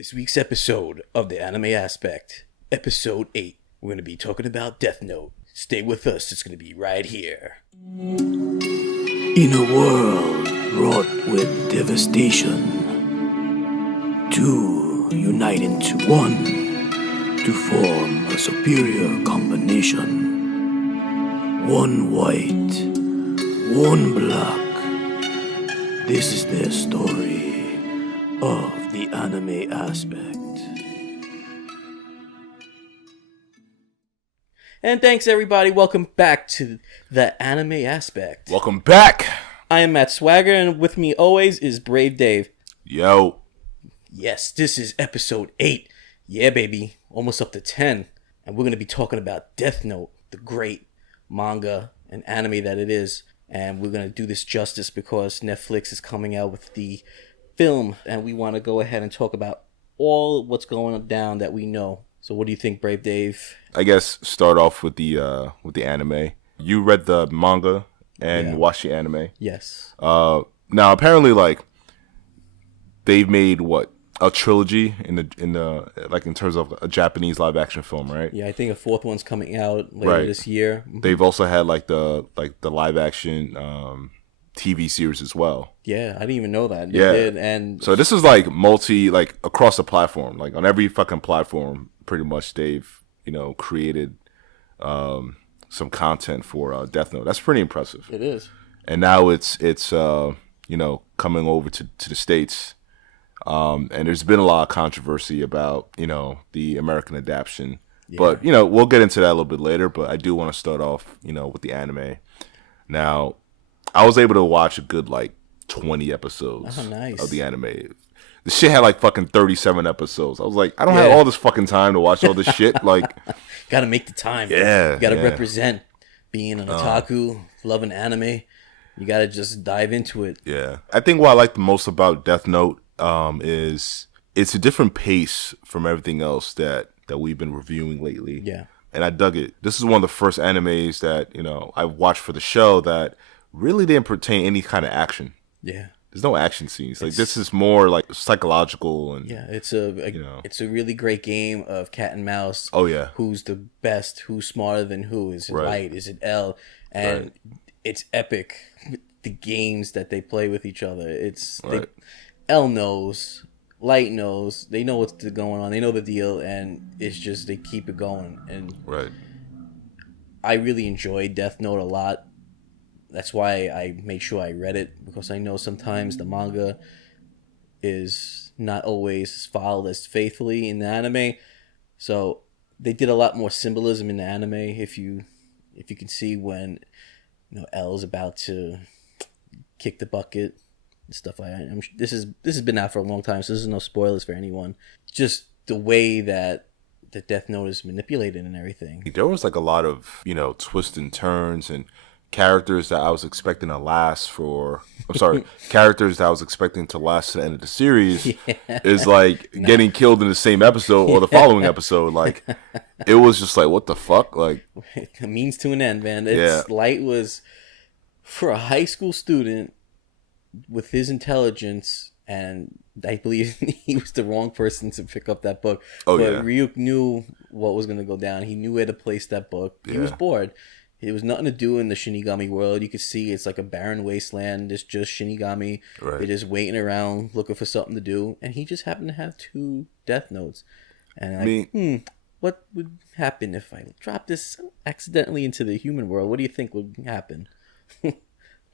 This week's episode of the Anime Aspect, Episode 8, we're going to be talking about Death Note. Stay with us, it's going to be right here. In a world wrought with devastation, two unite into one to form a superior combination. One white, one black. This is their story of the Anime Aspect. And thanks everybody, welcome back to the Anime Aspect. Welcome back. I am Matt Swagger, and with me always is Brave Dave. Yo. Yes, this is Episode 8. Yeah, baby, almost up to 10. And we're going to be talking about Death Note, the great manga and anime that it is. And we're going to do this justice because Netflix is coming out with the film, and we want to go ahead and talk about all what's going down that we know. So what do you think, Brave Dave? I guess start off with the anime. You read the manga and watched the anime. Yes. Now apparently, like, they've made a trilogy in terms of a Japanese live action film, right? Yeah, I think a fourth one's coming out later this year. They've also had the live action TV series as well. Yeah, I didn't even know that. They Yeah. did, and So this is across the platform, like on every fucking platform. Pretty much, they've created some content for Death Note. That's pretty impressive. it is. And now it's coming over to the States. And there's been a lot of controversy about the American adaptation. Yeah. But we'll get into that a little bit later. But I do want to start off with the anime. Now, I was able to watch a good 20 episodes of the anime. The shit had fucking 37 episodes. I was like, I don't have all this fucking time to watch all this shit. Gotta make the time. Yeah. You gotta represent being an otaku, loving anime. You gotta just dive into it. Yeah. I think what I like the most about Death Note is it's a different pace from everything else that we've been reviewing lately. Yeah. And I dug it. This is one of the first animes that, I watched for the show that really didn't pertain any kind of action. Yeah. There's no action scenes. This is more psychological and it's a really great game of cat and mouse. Oh yeah. Who's the best? Who's smarter than who? Is it Light? Is it L? And it's epic. The games that they play with each other. L knows, Light knows. They know what's going on. They know the deal, and it's just they keep it going. And I really enjoyed Death Note a lot. That's why I made sure I read it, because I know sometimes the manga is not always followed as faithfully in the anime. So they did a lot more symbolism in the anime. If you can see when L is about to kick the bucket and stuff like that. This has been out for a long time, so this is no spoilers for anyone. Just the way that the Death Note is manipulated and everything. There was a lot of twists and turns and characters that I was expecting to last characters that I was expecting to last to the end of the series is getting killed in the same episode or the following episode. It was just what the fuck? A means to an end, man. Light was, for a high school student with his intelligence, and I believe he was the wrong person to pick up that book. But Ryuk knew what was going to go down. He knew where to place that book. He was bored. There was nothing to do in the Shinigami world. You could see it's like a barren wasteland. It's just Shinigami. Right. They're just waiting around looking for something to do. And he just happened to have 2 Death Notes. And what would happen if I drop this accidentally into the human world? What do you think would happen?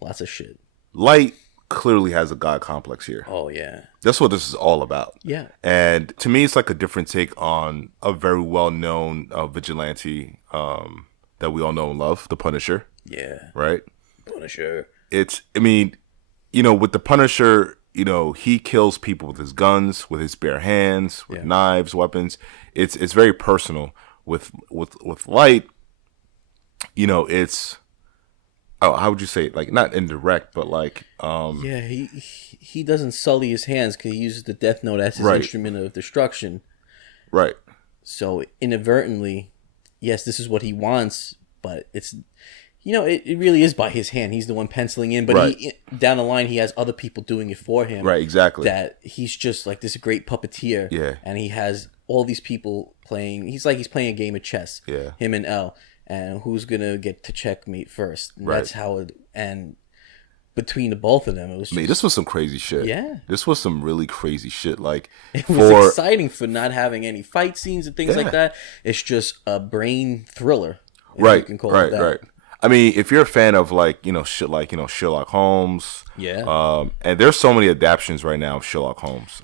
Lots of shit. Light clearly has a god complex here. Oh, yeah. That's what this is all about. Yeah. And to me, it's a different take on a very well-known vigilante that we all know and love, the Punisher. Yeah. Right? Punisher. With the Punisher, he kills people with his guns, with his bare hands, with knives, weapons. It's very personal. With Light, it's how would you say it? Not indirect, but he doesn't sully his hands because he uses the Death Note as his instrument of destruction. Right. So inadvertently, yes, this is what he wants, but it really is by his hand. He's the one penciling in, but down the line he has other people doing it for him. Right, exactly. That he's just like this great puppeteer. Yeah. And he has all these people playing. He's playing a game of chess. Yeah. Him and L, and who's gonna get to checkmate first. And that's how it. And between the both of them, it was. This was some crazy shit. Yeah. This was some really crazy shit. Like it was exciting for not having any fight scenes and things like that. It's just a brain thriller. Right. You can call it that. Right. I mean, if you're a fan of shit like Sherlock Holmes, and there's so many adaptations right now of Sherlock Holmes.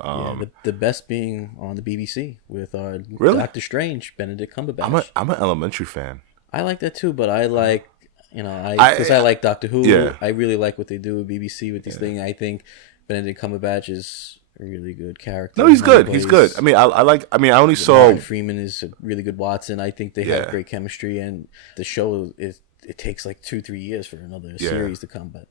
The best being on the BBC with Doctor Strange, Benedict Cumberbatch. I'm an Elementary fan. I like that too, but I like because I like Doctor Who. Yeah. I really like what they do with BBC with these things. I think Benedict Cumberbatch is a really good character. No, he's good. He's good. I mean, I only saw Martin Freeman is a really good Watson. I think they have great chemistry, and the show it takes like 2-3 years for another series to come. But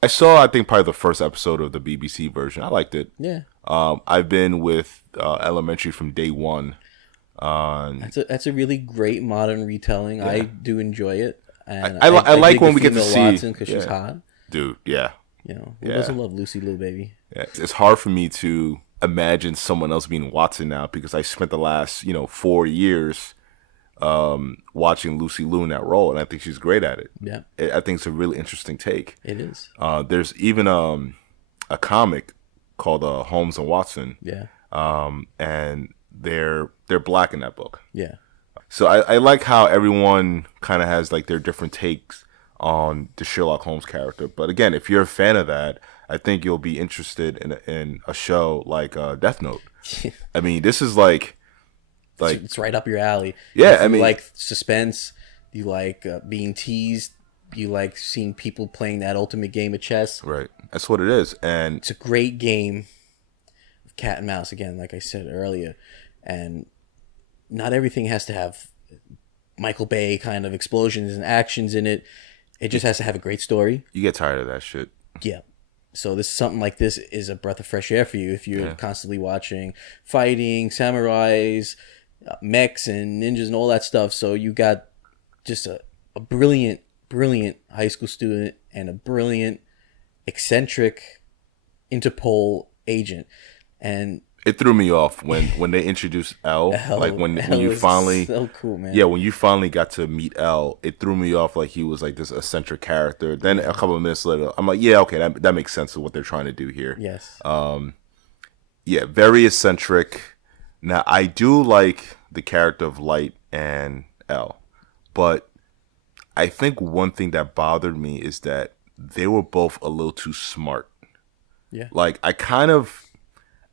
I saw, I think, probably the first episode of the BBC version. I liked it. Yeah. I've been with Elementary from day one. That's a really great modern retelling. I do enjoy it, and I like when we get to see Watson because she's hot. Dude, yeah. Who doesn't love Lucy Liu, baby? Yeah, it's hard for me to imagine someone else being Watson now because I spent the last 4 years watching Lucy Liu in that role, and I think she's great at it. Yeah, I think it's a really interesting take. It is. There's even a comic called Holmes and Watson. Yeah. And they're black in that book. Yeah. So I like how everyone kind of has like their different takes on the Sherlock Holmes character. But again, if you're a fan of that, I think you'll be interested in a show like Death Note. I mean, this is like it's right up your alley. Yeah, if you like suspense, you like being teased, you like seeing people playing that ultimate game of chess. Right, that's what it is, and it's a great game of cat and mouse. Again, like I said earlier, and not everything has to have Michael Bay kind of explosions and actions in it. It just has to have a great story. You get tired of that shit. Yeah. So something like this is a breath of fresh air for you if you're constantly watching fighting, samurais, mechs and ninjas and all that stuff. So you got just a brilliant high school student and a brilliant, eccentric Interpol agent. And it threw me off when they introduced L. Like when you finally, so cool, man. Yeah, when you finally got to meet L, it threw me off like he was like this eccentric character. Then a couple of minutes later, I'm like, yeah, okay, that makes sense of what they're trying to do here. Yes. Yeah, very eccentric. Now I do like the character of Light and L, but I think one thing that bothered me is that they were both a little too smart. Yeah. Like I kind of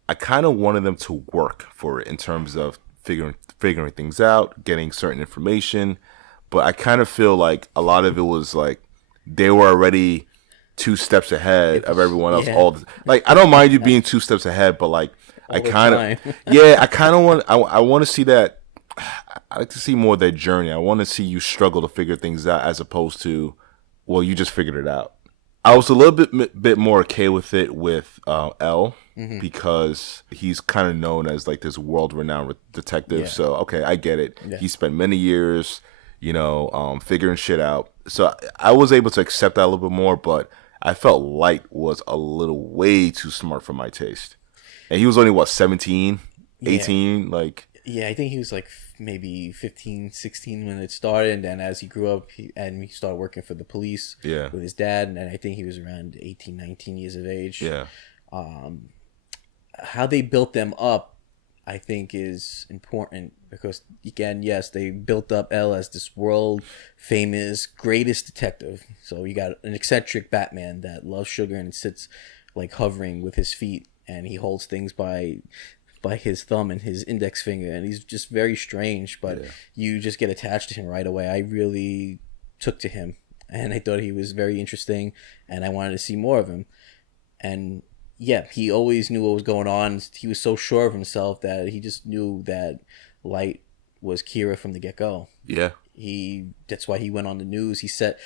wanted them to work for it in terms of figuring things out, getting certain information, but I kind of feel like a lot of it was like they were already 2 steps ahead of everyone else. Yeah. Like I don't mind you being 2 steps ahead, but like I kind of I want to see that. I like to see more of their journey. I want to see you struggle to figure things out as opposed to, well, you just figured it out. I was a little bit more okay with it with L because he's kind of known as like this world-renowned detective. Yeah. So, okay, I get it. Yeah. He spent many years, figuring shit out. So I was able to accept that a little bit more, but I felt Light was a little way too smart for my taste. And he was only, 17, 18? Like... Yeah, I think he was like maybe 15, 16 when it started, and then as he grew up, he started working for the police with his dad, and I think he was around 18, 19 years of age. Yeah. How they built them up, I think, is important because, again, yes, they built up L as this world-famous, greatest detective. So you got an eccentric Batman that loves sugar and sits like hovering with his feet, and he holds things by his thumb and his index finger, and he's just very strange, but you just get attached to him right away. I really took to him, and I thought he was very interesting, and I wanted to see more of him. And yeah, he always knew what was going on. He was so sure of himself that he just knew that Light was Kira from the get-go. Yeah. That's why he went on the news. He set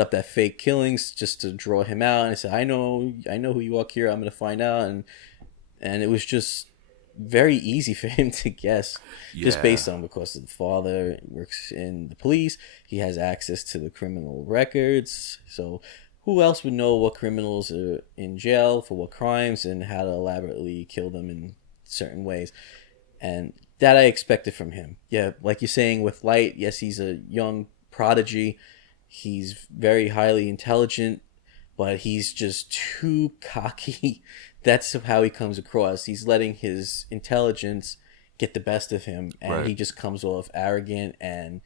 up that fake killings just to draw him out, and he said, I know who you are, Kira. I'm going to find out. And it was just very easy for him to guess, just Yeah. based on because the father works in the police. He has access to the criminal records. So who else would know what criminals are in jail for what crimes and how to elaborately kill them in certain ways? And that I expected from him. Yeah, like you're saying with Light, yes, he's a young prodigy. He's very highly intelligent, but he's just too cocky. That's how he comes across. He's letting his intelligence get the best of him, and he just comes off arrogant. And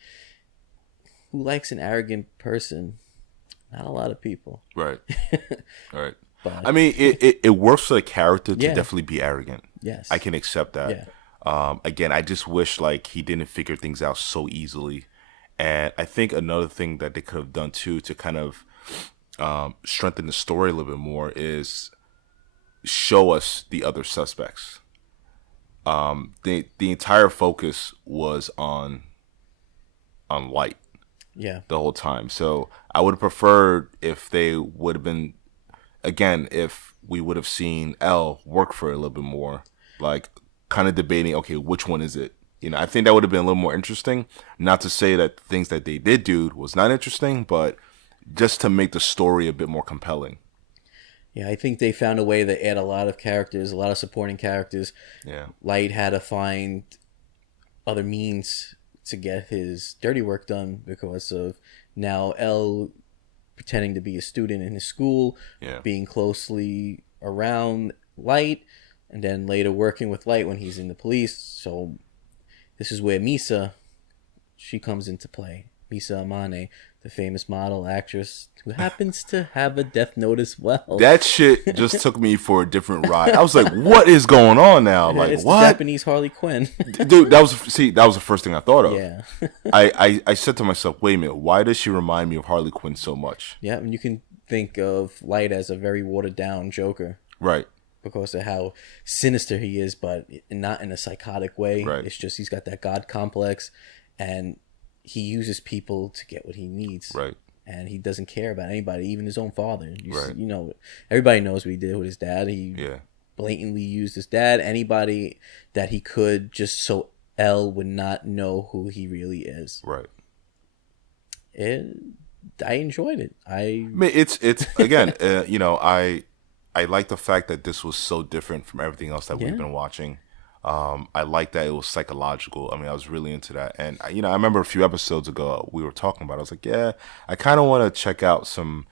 who likes an arrogant person? Not a lot of people. Right. Right. But, I mean, it works for the character to definitely be arrogant. Yes. I can accept that. Yeah. Again, I just wish like he didn't figure things out so easily. And I think another thing that they could have done too to kind of strengthen the story a little bit more is show us the other suspects. The entire focus was on Light. Yeah. The whole time. So I would have preferred if they would have been, again, if we would have seen L work for it a little bit more, like kind of debating, okay, which one is it? You know, I think that would have been a little more interesting. Not to say that things that they did do was not interesting, but just to make the story a bit more compelling. Yeah, I think they found a way to add a lot of characters, a lot of supporting characters. Yeah. Light had to find other means to get his dirty work done because of now L pretending to be a student in his school, being closely around Light, and then later working with Light when he's in the police. So this is where Misa, she comes into play. Misa Amane, the famous model actress who happens to have a Death Note as well. That shit just took me for a different ride. I was like, what is going on now? Like, it's what? The Japanese Harley Quinn. Dude, that was the first thing I thought of. Yeah. I said to myself, wait a minute, why does she remind me of Harley Quinn so much? Yeah, and you can think of Light as a very watered down Joker. Right. Because of how sinister he is, but not in a psychotic way. Right. It's just he's got that God complex, and he uses people to get what he needs. Right. And he doesn't care about anybody, even his own father. Right. You know, everybody knows what he did with his dad. He blatantly used his dad, anybody that he could, just so L would not know who he really is. Right. I enjoyed it. I mean, it's again, you know, I like the fact that this was so different from everything else that we've been watching. I like that it was psychological. I mean, I was really into that. And, you know, I remember a few episodes ago we were talking about it. I was like, yeah, I kind of want to check out some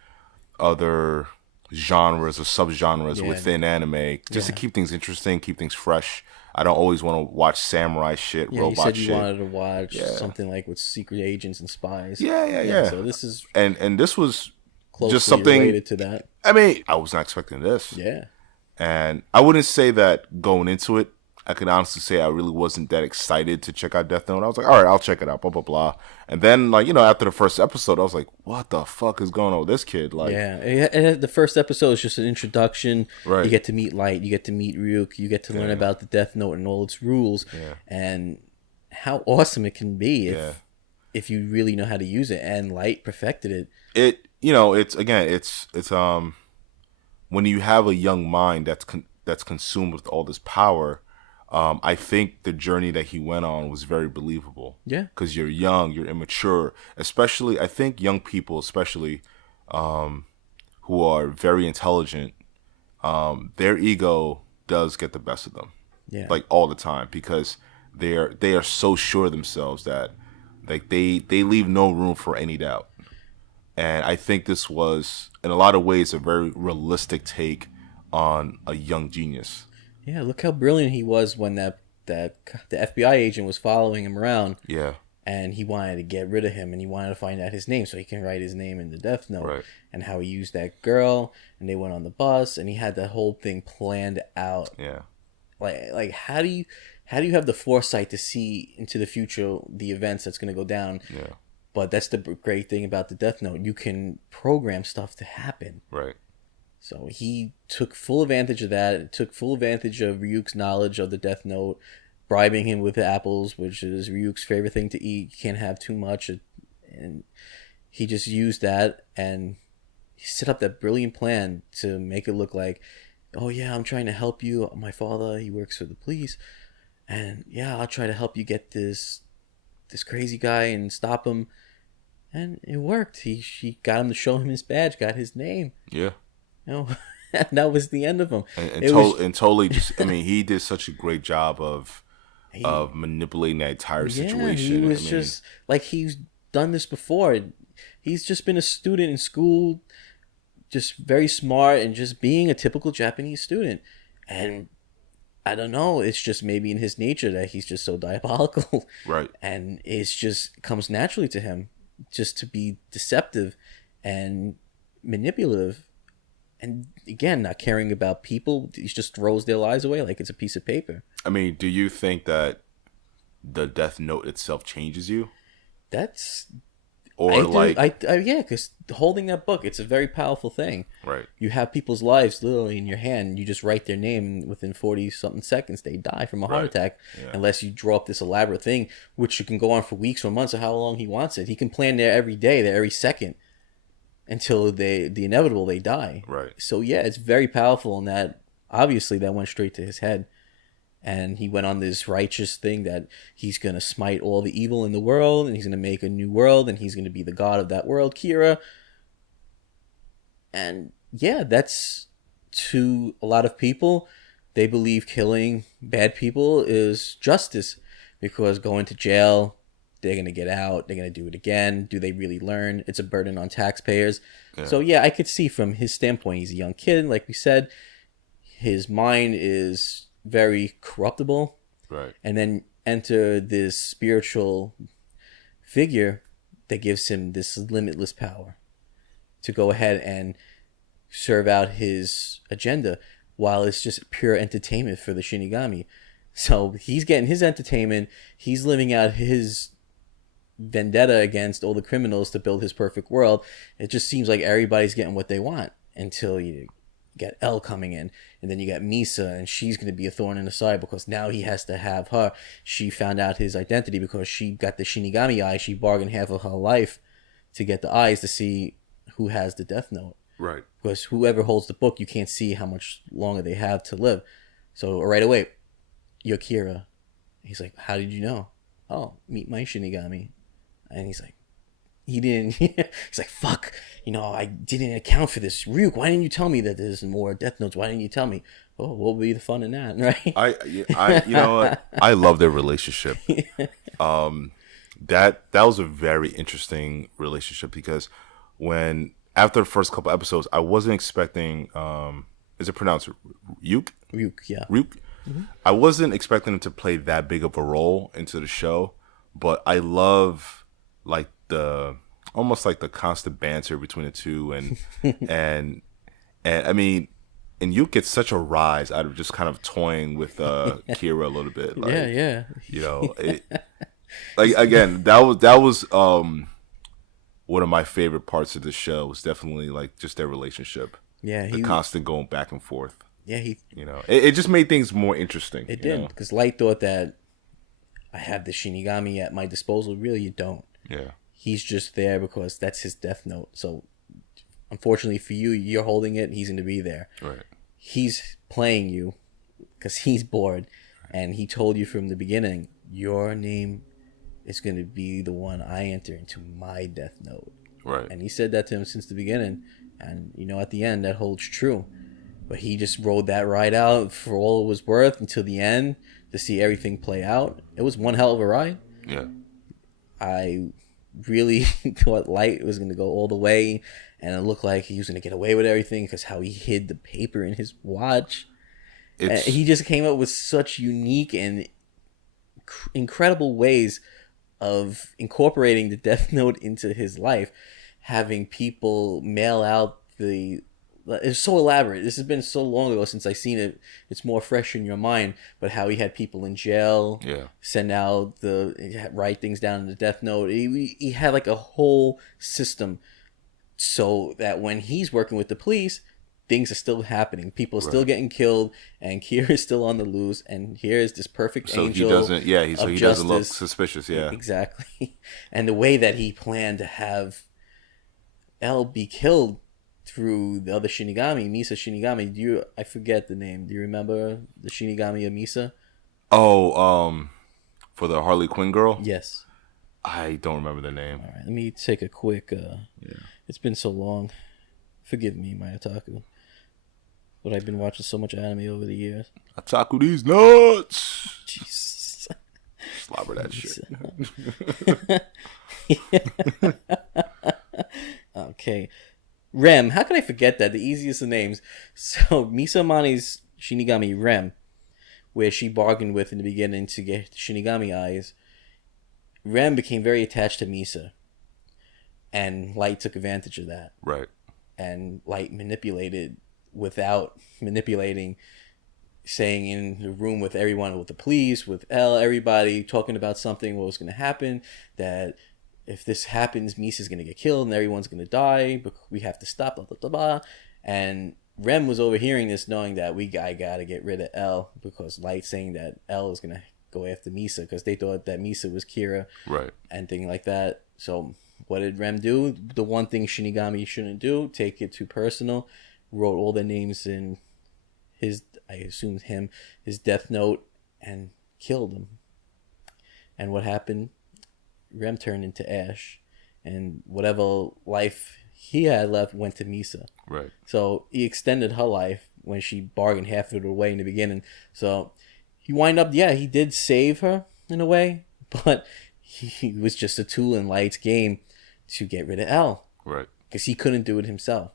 other genres or subgenres within anime just to keep things interesting, keep things fresh. I don't always want to watch samurai shit, robot shit. You said you wanted to watch something like with secret agents and spies. Yeah. So this is... And this was closely just something related to that. I mean, I was not expecting this. Yeah. And I wouldn't say that going into it, I can honestly say I really wasn't that excited to check out Death Note. I was like, all right, I'll check it out, blah, blah, blah. And then, like, you know, after the first episode, I was like, what the fuck is going on with this kid? Like, the first episode is just an introduction. Right. You get to meet Light, you get to meet Ryuk, you get to learn about the Death Note and all its rules, and how awesome it can be if you really know how to use it. And Light perfected it. It, you know, it's when you have a young mind that's consumed with all this power. I think the journey that he went on was very believable. Yeah. Because you're young, you're immature. Especially, I think young people, especially who are very intelligent, their ego does get the best of them. Yeah. Like all the time, because they are so sure of themselves that like they leave no room for any doubt. And I think this was, in a lot of ways, a very realistic take on a young genius. Yeah, look how brilliant he was when the FBI agent was following him around. Yeah. And he wanted to get rid of him, and he wanted to find out his name so he can write his name in the Death Note. Right. And how he used that girl, and they went on the bus, and he had the whole thing planned out. Yeah. Like how do you have the foresight to see into the future the events that's going to go down? Yeah. But that's the great thing about the Death Note. You can program stuff to happen. Right. So he took full advantage of that. Took full advantage of Ryuk's knowledge of the Death Note, bribing him with the apples, which is Ryuk's favorite thing to eat. You can't have too much. And he just used that, and he set up that brilliant plan to make it look like, oh yeah, I'm trying to help you. My father, he works for the police, and yeah, I'll try to help you get this crazy guy and stop him. And it worked. She got him to show him his badge, got his name. Yeah. You know, and that was the end of him. And totally just, I mean, he did such a great job of manipulating that entire situation. Yeah, he was just like, he's done this before. He's just been a student in school, just very smart and just being a typical Japanese student. And I don't know, it's just maybe in his nature that he's just so diabolical. Right. And it's just comes naturally to him just to be deceptive and manipulative. And again, not caring about people. He just throws their lives away like it's a piece of paper. I mean, do you think that the Death Note itself changes you? That's... Yeah, because holding that book, it's a very powerful thing. Right. You have people's lives literally in your hand. You just write their name, and within 40-something seconds, they die from a heart attack. Yeah. Unless you draw up this elaborate thing, which you can go on for weeks or months or how long he wants it. He can plan there every day, there every second, until the inevitable, they die. Right. So yeah, it's very powerful, and that obviously that went straight to his head. And he went on this righteous thing that he's going to smite all the evil in the world, and he's going to make a new world, and he's going to be the god of that world, Kira. And yeah, that's, to a lot of people, they believe killing bad people is justice, because going to jail, they're going to get out, they're going to do it again. Do they really learn? It's a burden on taxpayers. Yeah. So yeah, I could see from his standpoint, he's a young kid, like we said, his mind is very corruptible. Right. And then enter this spiritual figure that gives him this limitless power to go ahead and serve out his agenda, while it's just pure entertainment for the Shinigami. So he's getting his entertainment, he's living out his vendetta against all the criminals to build his perfect world. It just seems like everybody's getting what they want until you get L coming in, and then you got Misa, and she's going to be a thorn in the side because now he has to have her. She found out his identity because she got the Shinigami eye. She bargained half of her life to get the eyes to see who has the Death Note. Right. Because whoever holds the book, you can't see how much longer they have to live. So right away, you're Kira. He's like, how did you know? Oh, meet my Shinigami. And he's like, he didn't. He's like, fuck. I didn't account for this. Ryuk, why didn't you tell me that there's more Death Notes? Why didn't you tell me? Oh, what would be the fun in that, right? I you know what? I love their relationship. That was a very interesting relationship, because after the first couple episodes, I wasn't expecting. Is it pronounced Ryuk? Ryuk, yeah. Ryuk. Mm-hmm. I wasn't expecting him to play that big of a role into the show, but I love like almost like the constant banter between the two, and and I mean, and Ryuk gets such a rise out of just kind of toying with Kira a little bit. Like, yeah. Like again, that was one of my favorite parts of the show. Was definitely like just their relationship. Yeah, the constant going back and forth. Yeah, it just made things more interesting. It did, because Light thought that I have the Shinigami at my disposal. Really, you don't. Yeah. He's just there because that's his Death Note. So, unfortunately for you, you're holding it. He's going to be there. Right. He's playing you because he's bored. And he told you from the beginning, your name is going to be the one I enter into my Death Note. Right. And he said that to him since the beginning. And, at the end, that holds true. But he just rode that ride out for all it was worth until the end to see everything play out. It was one hell of a ride. Yeah. I really thought Light was going to go all the way, and it looked like he was going to get away with everything because how he hid the paper in his watch. He just came up with such unique and incredible ways of incorporating the Death Note into his life, having people mail out it's so elaborate. This has been so long ago since I've seen it. It's more fresh in your mind. But how he had people in jail send out write things down in the Death Note. He had like a whole system so that when he's working with the police, things are still happening. People are still getting killed, and Kira is still on the loose. And here is this perfect angel. He doesn't look suspicious. Yeah, exactly. And the way that he planned to have L be killed through the other Shinigami, Misa Shinigami. I forget the name. Do you remember the Shinigami of Misa? Oh, for the Harley Quinn girl? Yes. I don't remember the name. All right, let me take a quick. It's been so long. Forgive me, my otaku. But I've been watching so much anime over the years. Otaku these nuts. Jesus. Slobber that shit. Okay. Rem. How could I forget that? The easiest of names. So, Misa Amani's Shinigami Rem, where she bargained with in the beginning to get Shinigami eyes, Rem became very attached to Misa. And Light took advantage of that. Right. And Light manipulated without manipulating, saying in the room with everyone, with the police, with everybody talking about something, what was going to happen, that if this happens, Misa's going to get killed and everyone's going to die, but we have to stop, blah, blah, blah, blah. And Rem was overhearing this, knowing that I got to get rid of L, because Light saying that L is going to go after Misa, because they thought that Misa was Kira. Right. And things like that. So what did Rem do? The one thing Shinigami shouldn't do, take it too personal. Wrote all their names in his death note, and killed them. And what happened? Rem turned into ash, and whatever life he had left went to Misa. Right. So he extended her life when she bargained half of it away in the beginning. So he wind up, he did save her in a way, but he was just a tool in Light's game to get rid of L. Right. Because he couldn't do it himself.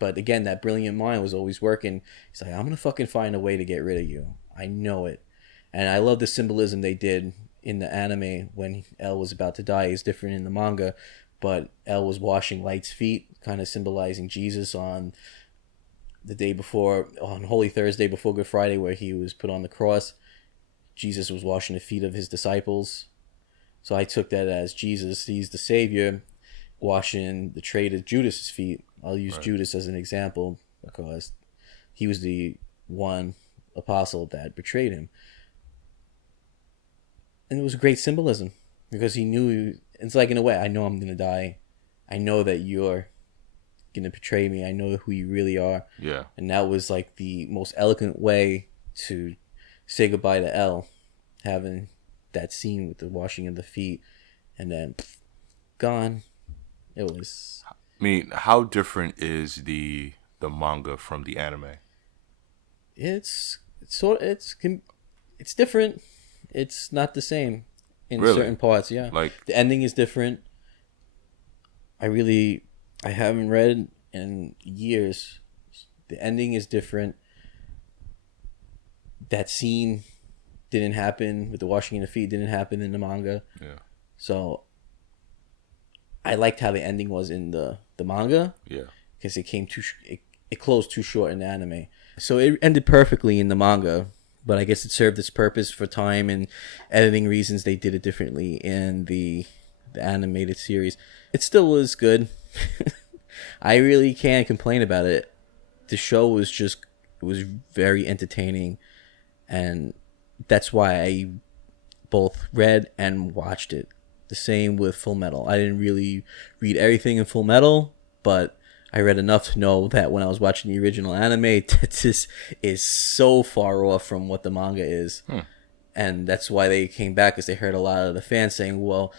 But again, that brilliant mind was always working. He's like, I'm going to fucking find a way to get rid of you. I know it. And I love the symbolism they did in the anime when L was about to die. It's different in the manga. But L was washing Light's feet, kind of symbolizing Jesus on the day before, on Holy Thursday before Good Friday, where he was put on the cross. Jesus was washing the feet of his disciples. So I took that as Jesus, he's the Savior, washing the traitor Judas's feet. I'll use Judas as an example because he was the one apostle that betrayed him. And it was great symbolism because he knew, it's like in a way, I know I'm going to die. I know that you're going to betray me. I know who you really are. Yeah. And that was like the most eloquent way to say goodbye to L, having that scene with the washing of the feet and then gone. It was... I mean, how different is the manga from the anime? It's different. It's not the same in Really? certain parts. Yeah, like the ending is different. I haven't read in years. The ending is different. That scene didn't happen with the washing of the feet. Didn't happen in the manga. Yeah. So I liked how the ending was in the manga. Yeah. Because it closed too short in the anime. So it ended perfectly in the manga, but I guess it served its purpose for time and editing reasons. They did it differently in the animated series. It still was good. I really can't complain about it. The show was very entertaining, and that's why I both read and watched it. The same with Full Metal. I didn't really read everything in Full Metal, but I read enough to know that when I was watching the original anime, Tetsus is so far off from what the manga is. And that's why they came back, because they heard a lot of the fans saying, well,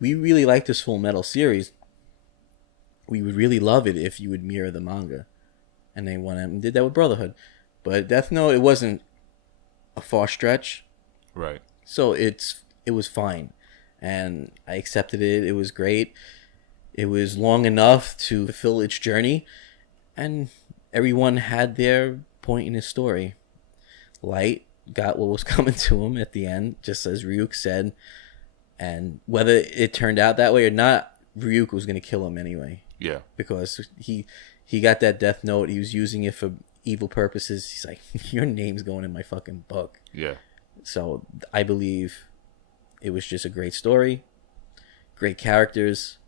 we really like this Full Metal series. We would really love it if you would mirror the manga. And they went and did that with Brotherhood. But Death Note, it wasn't a far stretch. Right. So it was fine. And I accepted it. It was great. It was long enough to fulfill its journey. And everyone had their point in his story. Light got what was coming to him at the end, just as Ryuk said. And whether it turned out that way or not, Ryuk was going to kill him anyway. Yeah. Because he got that death note. He was using it for evil purposes. He's like, your name's going in my fucking book. Yeah. So I believe it was just a great story, great characters,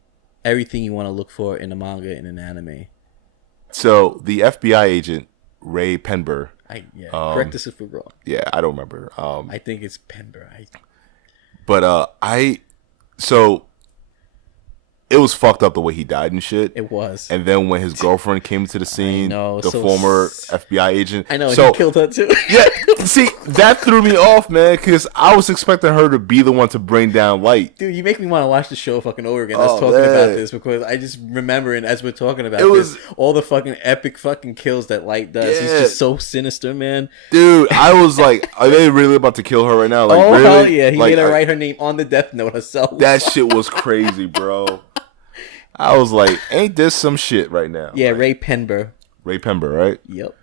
everything you want to look for in a manga and an anime. So the FBI agent Ray Penber. Correct us if we're wrong. Yeah, I don't remember. I think it's Penber. So it was fucked up the way he died and shit. It was. And then when his girlfriend came to the scene, the so former FBI agent. I know, he killed her too. Yeah, see, that threw me off, man, because I was expecting her to be the one to bring down Light. Dude, you make me want to watch the show fucking over again. Talking about this, because I just remember, and as we're talking about this, all the fucking epic fucking kills that Light does. He's just so sinister, man. Dude, I was like, are they really about to kill her right now? Like, really? Hell yeah. He like, made her write her name on the death note herself. That shit was crazy, bro. I was like, ain't this some shit right now? Yeah, like, Ray Penber, right? Yep.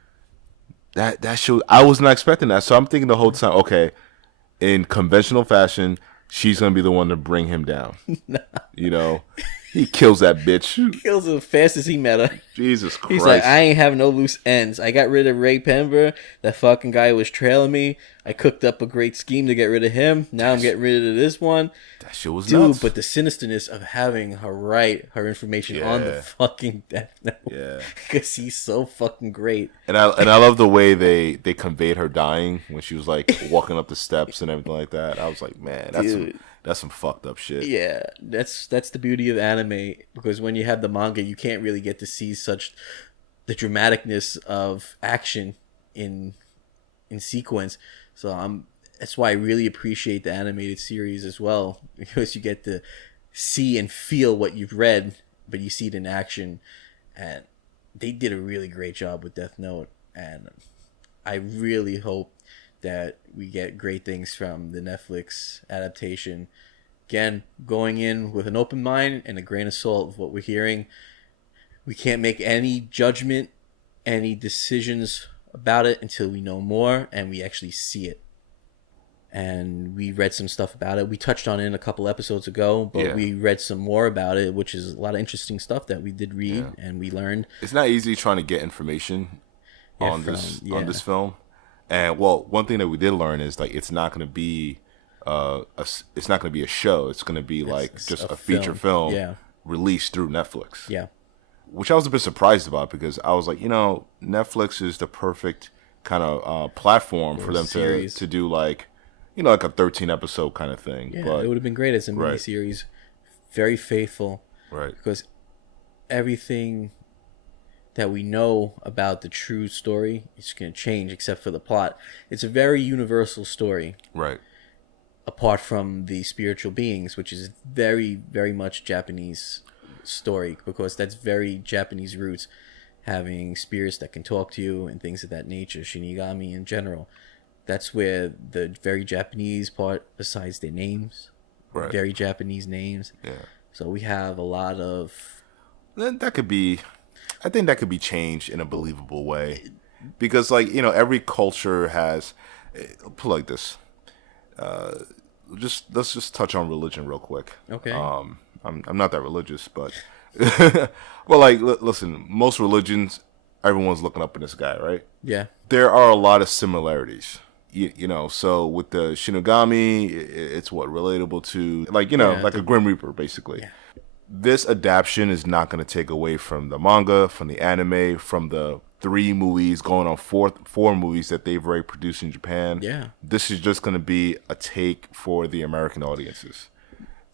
That show, I was not expecting that. So I'm thinking the whole time, okay, in conventional fashion, she's gonna be the one to bring him down. Nah. You know, he kills that bitch. He kills her as fast as he met her. Jesus Christ. He's like, I ain't have no loose ends. I got rid of Ray Penber. That fucking guy was trailing me. I cooked up a great scheme to get rid of him. Now I'm getting rid of this one. That shit was nuts. But the sinisterness of having her write her information on the fucking death note. Yeah. Because he's so fucking great. And I love the way they conveyed her dying when she was like walking up the steps and everything like that. I was like, man, that's some fucked up shit. Yeah, that's the beauty of anime, because when you have the manga, you can't really get to see such the dramaticness of action in sequence. So that's why I really appreciate the animated series as well, because you get to see and feel what you've read, but you see it in action, and they did a really great job with Death Note, and I really hope that we get great things from the Netflix adaptation. Again, going in with an open mind and a grain of salt of what we're hearing. We can't make any judgment, any decisions about it until we know more and we actually see it. And we read some stuff about it. We touched on it a couple episodes ago, but we read some more about it, which is a lot of interesting stuff that we did read and we learned. It's not easy trying to get information on this film. And well, one thing that we did learn is like it's not going to be it's not going to be a show. It's going to be like just a feature film released through Netflix. Yeah. Which I was a bit surprised about, because I was like, Netflix is the perfect kind of platform for them to do like, like a 13 episode kind of thing. Yeah, but it would have been great as a miniseries. Very faithful. Right. Because everything that we know about the true story is going to change except for the plot. It's a very universal story. Right. Apart from the spiritual beings, which is very, very much Japanese story, because that's very Japanese roots, having spirits that can talk to you and things of that nature, Shinigami in general. That's where the very Japanese part, besides their names, very Japanese names. Yeah. So we have a lot of... That could be... I think that could be changed in a believable way. Because, like, every culture has... Put it like this. Let's just touch on religion real quick. Okay. I'm not that religious, but... well, like, listen, most religions, everyone's looking up in the sky, right? Yeah. There are a lot of similarities. So with the Shinigami, it's relatable to, like, like a Grim Reaper, basically. Yeah. This adaptation is not going to take away from the manga, from the anime, from the 3 movies, going on 4 movies that they've already produced in Japan. Yeah. This is just going to be a take for the American audiences.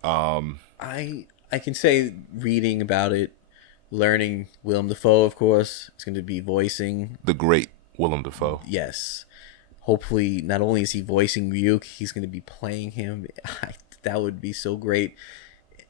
I can say, reading about it, learning Willem Dafoe, of course, is going to be voicing... The great Willem Dafoe. Yes. Hopefully, not only is he voicing Ryuk, he's going to be playing him. That would be so great.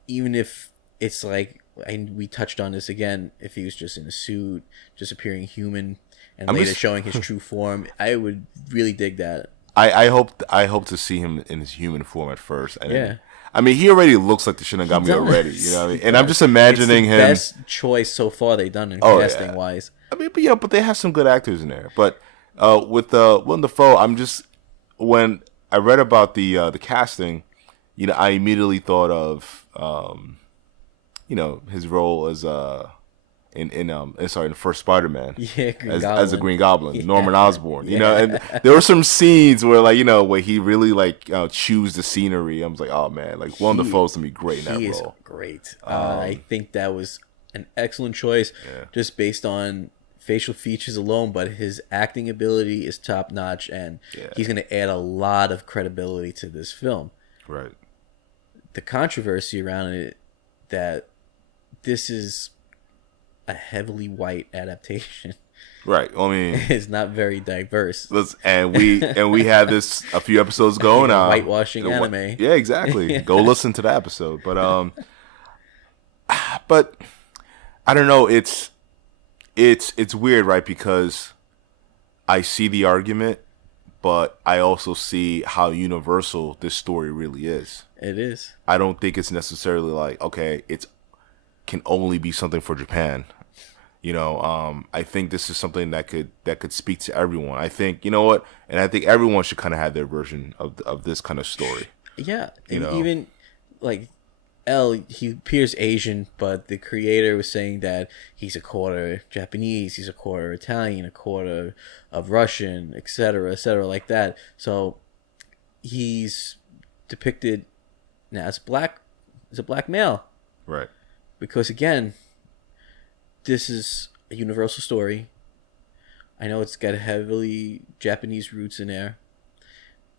Even if it's like, and we touched on this again, if he was just in a suit, just appearing human, and later showing his true form, I would really dig that. I hope to see him in his human form at first. And I mean, he already looks like the Shinigami already, you know what I mean? And I'm just imagining him. Best choice so far they've done in casting wise. I mean, but they have some good actors in there. But with Willem Dafoe, when I read about the casting, I immediately thought of his role as in the first Spider-Man, as a Green Goblin, Norman Osborn, and there were some scenes where where he really chews the scenery. I was like, oh man, like Willem Dafoe's gonna be great in that role. He is great. I think that was an excellent choice, just based on facial features alone, but his acting ability is top notch, and he's gonna add a lot of credibility to this film. Right. The controversy around it that this is a heavily white adaptation. Right. I mean, it's not very diverse. And we had this a few episodes ago now. Whitewashing anime. Yeah, exactly. Go listen to that episode. But I don't know. It's weird, right? Because I see the argument, but I also see how universal this story really is. It is. I don't think it's necessarily like, okay, it's can only be something for Japan. You know, I think this is something that could speak to everyone. I think, you know what, and I think everyone should kind of have their version of this kind of story. Yeah, and even like he appears Asian, but the creator was saying that he's a quarter Japanese, he's a quarter Italian, a quarter of Russian, etc., like that. So he's depicted now as a black male, right? Because again, this is a universal story. I know it's got heavily Japanese roots in there,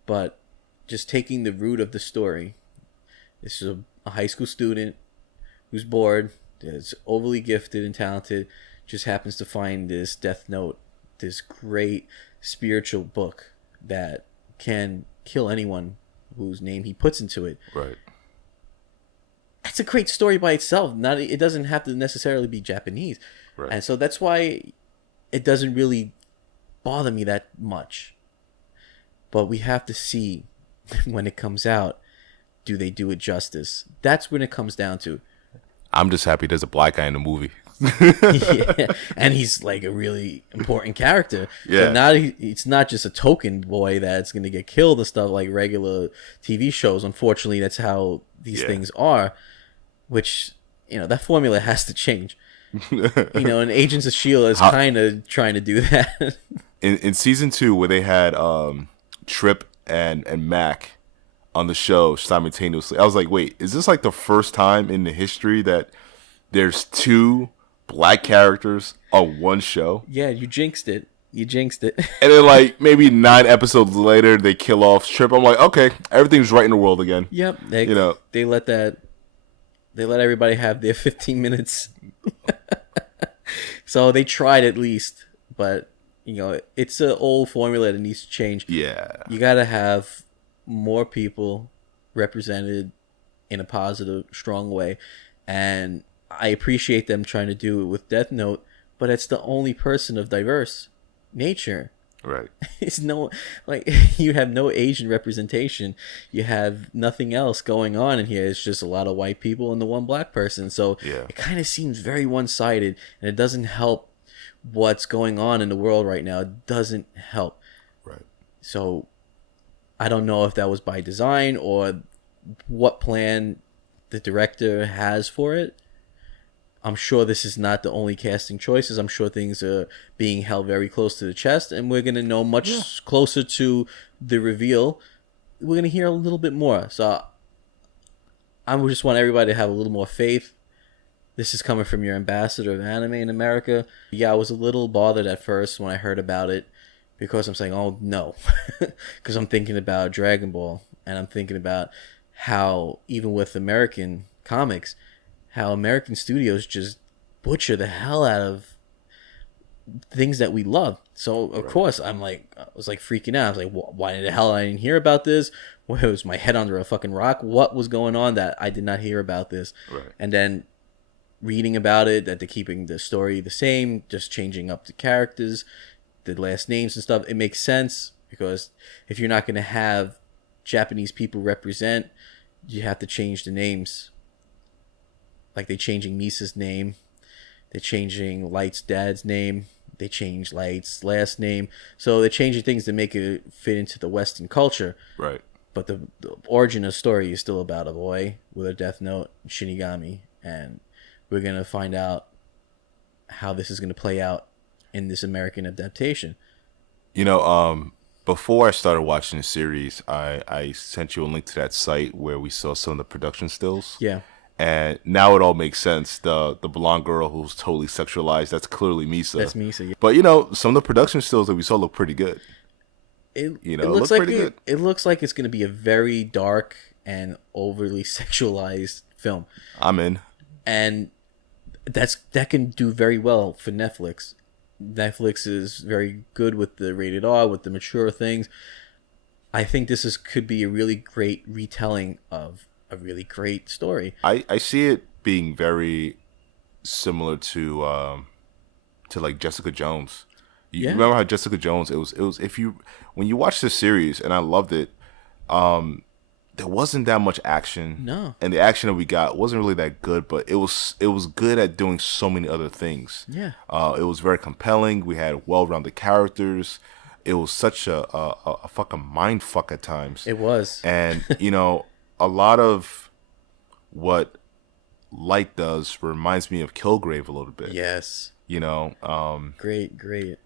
but just taking the root of the story, this is a high school student who's bored, that's overly gifted and talented, just happens to find this Death Note, this great spiritual book that can kill anyone whose name he puts into it. Right. That's a great story by itself. It doesn't have to necessarily be Japanese. Right. And so that's why it doesn't really bother me that much. But we have to see when it comes out, do they do it justice? That's when it comes down to. I'm just happy there's a black guy in the movie. Yeah, and he's like a really important character. Yeah. So it's not just a token boy that's going to get killed and stuff like regular TV shows. Unfortunately, that's how these things are, which, that formula has to change. And Agents of S.H.I.E.L.D. is kind of trying to do that. in season 2, where they had Trip and Mac on the show simultaneously, I was like, wait, is this like the first time in the history that there's 2 black characters on one show? Yeah, you jinxed it. And then like maybe 9 episodes later, they kill off Trip. I'm like, okay, everything's right in the world again. Yep. They let everybody have their 15 minutes. So they tried at least, but it's an old formula that needs to change. Yeah. You got to have more people represented in a positive, strong way. And I appreciate them trying to do it with Death Note, but it's the only person of diverse nature. Right. It's you have no Asian representation. You have nothing else going on in here. It's just a lot of white people and the one black person. So It kind of seems very one-sided, and it doesn't help what's going on in the world right now. It doesn't help. Right. So I don't know if that was by design or what plan the director has for it. I'm sure this is not the only casting choices. I'm sure things are being held very close to the chest, and we're going to know much closer to the reveal. We're going to hear a little bit more. So I just want everybody to have a little more faith. This is coming from your ambassador of anime in America. Yeah, I was a little bothered at first when I heard about it, because I'm saying, oh no, because I'm thinking about Dragon Ball, and I'm thinking about how even with American comics, how American studios just butcher the hell out of things that we love. So of course I was freaking out. I was like, why the hell I didn't hear about this? Was my head under a fucking rock? What was going on that I did not hear about this? Right. And then reading about it, that they're keeping the story the same, just changing up the characters, the last names and stuff. It makes sense, because if you're not going to have Japanese people represent, you have to change the names. Like they're changing Misa's name, they're changing Light's dad's name, they changed Light's last name. So they're changing things to make it fit into the Western culture. Right. But the origin of the story is still about a boy with a Death Note, Shinigami, and we're going to find out how this is going to play out in this American adaptation. Before I started watching the series, I sent you a link to that site where we saw some of the production stills. Yeah. And now it all makes sense. The blonde girl who's totally sexualized, that's clearly Misa. That's Misa, yeah. But, some of the production stills that we saw look pretty good. It looks like good. It looks like it's going to be a very dark and overly sexualized film. I'm in. And that can do very well for Netflix. Netflix is very good with the rated R, with the mature things. I think could be a really great retelling of a really great story. I see it being very similar to like Jessica Jones. You remember how Jessica Jones? It was when you watch this series, and I loved it. There wasn't that much action. No. And the action that we got wasn't really that good, but it was good at doing so many other things. Yeah. It was very compelling. We had well-rounded characters. It was such a fucking mind fuck at times. It was. And, a lot of what Light does reminds me of Kilgrave a little bit. Yes. Great.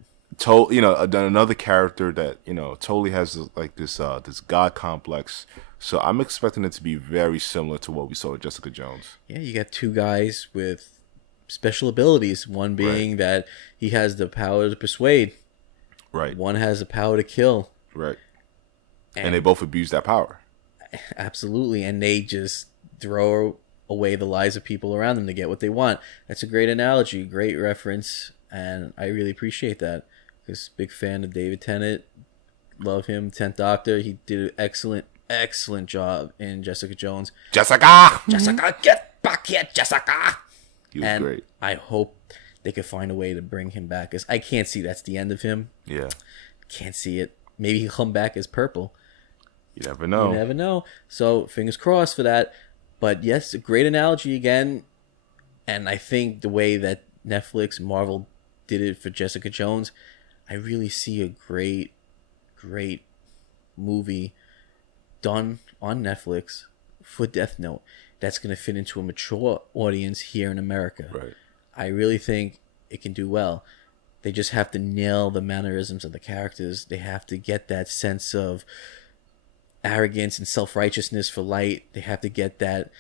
Another character that, totally has like this god complex. So I'm expecting it to be very similar to what we saw with Jessica Jones. Yeah, you got two guys with special abilities. One being that he has the power to persuade. Right. One has the power to kill. Right. And they both abuse that power. Absolutely. And they just throw away the lives of people around them to get what they want. That's a great analogy, great reference, and I really appreciate that. Because big fan of David Tennant. Love him. 10th Doctor. He did an excellent job in Jessica Jones. Jessica, get back here, Jessica. He was great. I hope they could find a way to bring him back. Because I can't see that's the end of him. Yeah. Can't see it. Maybe he'll come back as Purple. You never know. So fingers crossed for that. But yes, a great analogy again. And I think the way that Netflix, Marvel did it for Jessica Jones, I really see a great movie done on Netflix for Death Note that's going to fit into a mature audience here in America. Right. I really think it can do well. They just have to nail the mannerisms of the characters. They have to get that sense of arrogance and self-righteousness for Light. They have to get that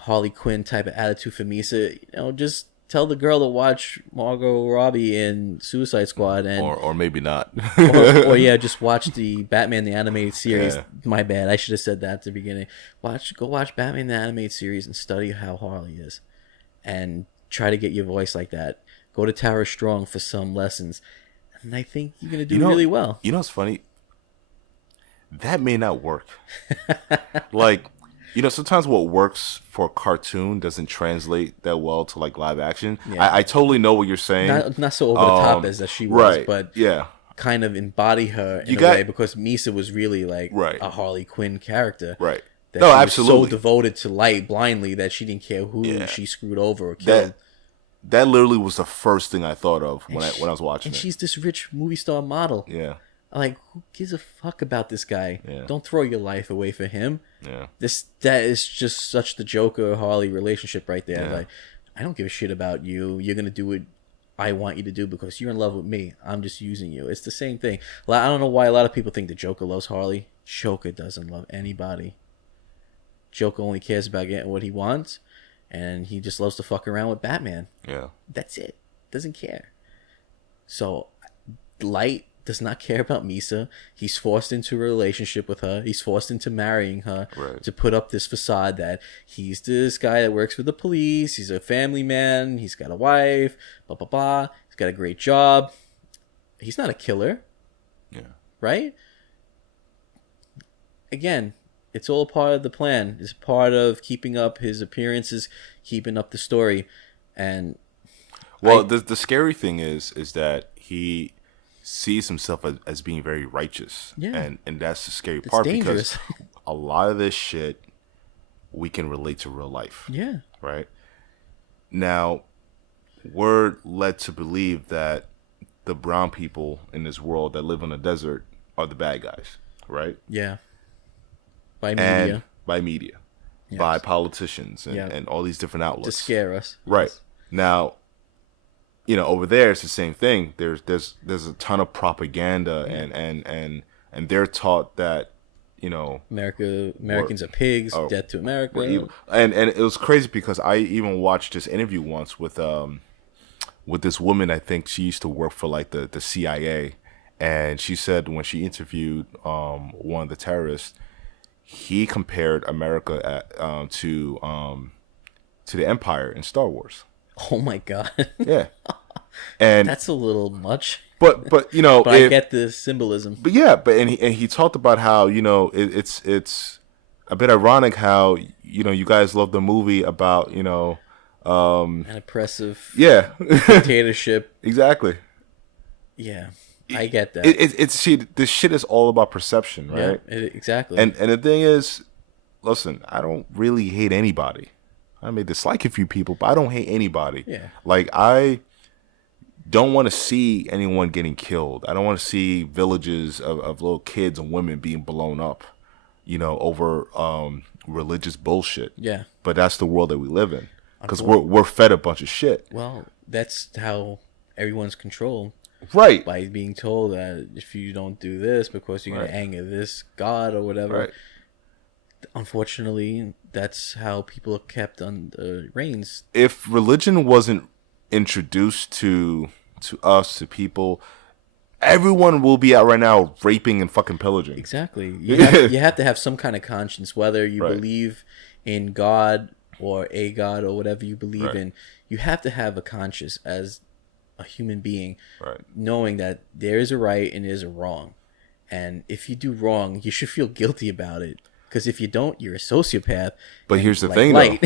Harley Quinn type of attitude for Misa. Just tell the girl to watch Margot Robbie in Suicide Squad, and or maybe not. or just watch the Batman the animated series. Yeah. My bad, I should have said that at the beginning. Go watch Batman the animated series and study how Harley is, and try to get your voice like that. Go to Tara Strong for some lessons, and I think you're gonna do really well. You know what's funny? That may not work. Like, sometimes what works for a cartoon doesn't translate that well to like live action. Yeah. I totally know what you're saying. Not so over the top as she was, right, but yeah, kind of embody her in a way, because Misa was really like a Harley Quinn character. Right. That no, she absolutely. was so devoted to Light blindly that she didn't care who she screwed over or killed. That literally was the first thing I thought of when I was watching it. And she's this rich movie star model. Yeah. Like, who gives a fuck about this guy? Yeah. Don't throw your life away for him. Yeah. That is just such the Joker Harley relationship right there. Yeah. Like, I don't give a shit about you. You're gonna do what I want you to do because you're in love with me. I'm just using you. It's the same thing. I don't know why a lot of people think the Joker loves Harley. Joker doesn't love anybody. Joker only cares about getting what he wants, and he just loves to fuck around with Batman. Yeah. That's it. Doesn't care. So, Light does not care about Misa. He's forced into a relationship with her. He's forced into marrying her to put up this facade that he's this guy that works for the police. He's a family man. He's got a wife. Blah, blah, blah. He's got a great job. He's not a killer. Yeah. Right? Again, it's all part of the plan. It's part of keeping up his appearances, keeping up the story. And the scary thing is that he sees himself as being very righteous. Yeah. And that's the scary part, dangerous. because a lot of this shit we can relate to real life. Yeah. Right? Now, we're led to believe that the brown people in this world that live in the desert are the bad guys, right? Yeah. By media. Yes. By politicians and all these different outlets. To scare us. Right. Yes. Now, over there it's the same thing. There's a ton of propaganda and they're taught that, Americans are pigs, death to America. And it was crazy because I even watched this interview once with this woman. I think she used to work for like the CIA, and she said when she interviewed one of the terrorists, he compared America to the Empire in Star Wars. Oh my god. Yeah, and That's a little much. but you know, But I get the symbolism. But yeah, and he talked about how, you know, it's a bit ironic how, you know, you guys love the movie about, you know, An oppressive yeah, dictatorship. exactly. Yeah, I get that. It's see, this shit is all about perception, right? Yeah, exactly. And the thing is, listen, I don't really hate anybody. I may dislike a few people, but I don't hate anybody. Yeah. Like, I don't want to see anyone getting killed. I don't want to see villages of little kids and women being blown up, you know, over religious bullshit. Yeah. But that's the world that we live in, because we're fed a bunch of shit. Well, that's how everyone's controlled. Right. By being told that if you don't do this because you're going to anger this god or whatever. Right. Unfortunately, that's how people are kept on the reins. If religion wasn't introduced to us, to people, everyone will be out right now raping and fucking pillaging. Exactly. You have to have some kind of conscience, whether you Right. believe in God or a God or whatever you believe Right. in. You have to have a conscience as a human being, Right. knowing that there is a right and there's a wrong. And if you do wrong, you should feel guilty about it. Because if you don't, you're a sociopath. But here's the thing, though.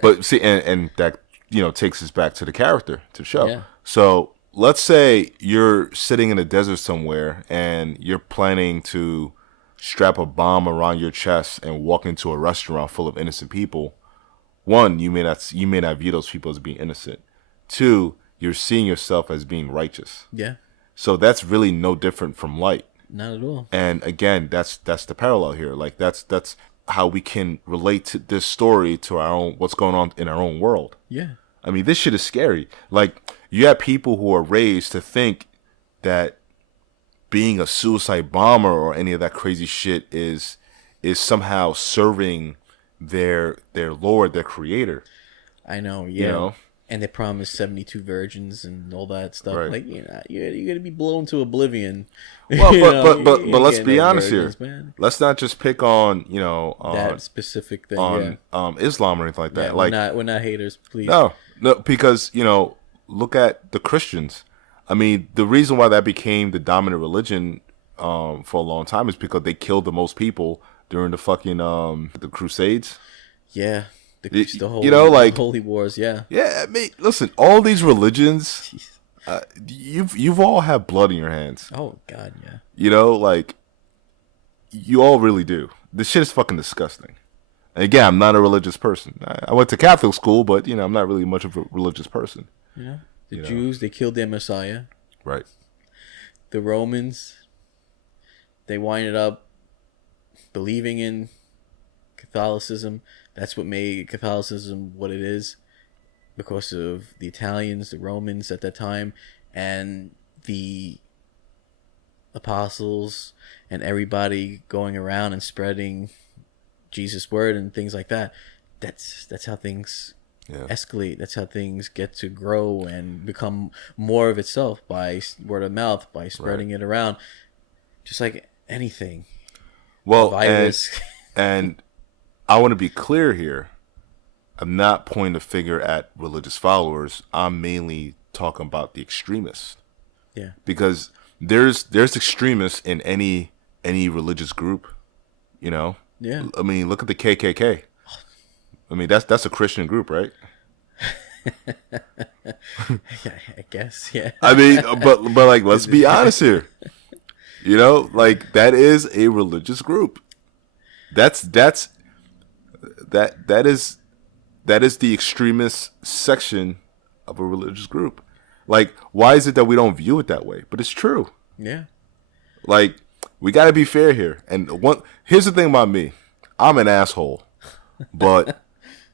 But see, and that, you know, takes us back to the character, to the show. Yeah. So let's say you're sitting in a desert somewhere and you're planning to strap a bomb around your chest and walk into a restaurant full of innocent people. One, you may not view those people as being innocent. Two, you're seeing yourself as being righteous. Yeah, So that's really no different from light. not at all. And again, that's the parallel here. Like that's how we can relate to this story to our own, what's going on in our own world. Yeah. I mean, this shit is scary. Like, you have people who are raised to think that being a suicide bomber or any of that crazy shit is somehow serving their Lord, their creator. I know, yeah. You know? And they promised 72 virgins and all that stuff. Right. Like, you're going to be blown to oblivion. Well, You know, but you ain't let's getting be no honest virgins, here. man. Let's not just pick on, you know, That specific thing, on Islam or anything like that. yeah. Like, We're not haters, please. no, because, you know, look at the Christians. I mean, the reason why that became the dominant religion for a long time is because they killed the most people during the fucking the Crusades. Yeah. The whole, you know, like, the holy wars, yeah. Yeah, I mean, listen, all these religions, you've all had blood in your hands. Oh, God, yeah. You know, like, you all really do. This shit is fucking disgusting. And again, I'm not a religious person. I went to Catholic school, but, you know, I'm not really much of a religious person. Yeah. The Jews, they killed their Messiah. Right. The Romans, they winded up believing in Catholicism. That's what made Catholicism what it is, because of the Italians, the Romans at that time, and the apostles and everybody going around and spreading Jesus' word and things like that. That's how things escalate. That's how things get to grow and become more of itself by word of mouth, by spreading it around. Just like anything. Well, virus. and I want to be clear here. I'm not pointing a finger at religious followers. I'm mainly talking about the extremists. Yeah. Because there's extremists in any religious group, you know? Yeah. I mean, look at the KKK. I mean, that's a Christian group, right? I guess, yeah. I mean, but like, let's be honest here. You know, like, that is a religious group. That is the extremist section of a religious group. Like, why is it that we don't view it that way? But it's true. Yeah. Like, we got to be fair here. And here's the thing about me. I'm an asshole, but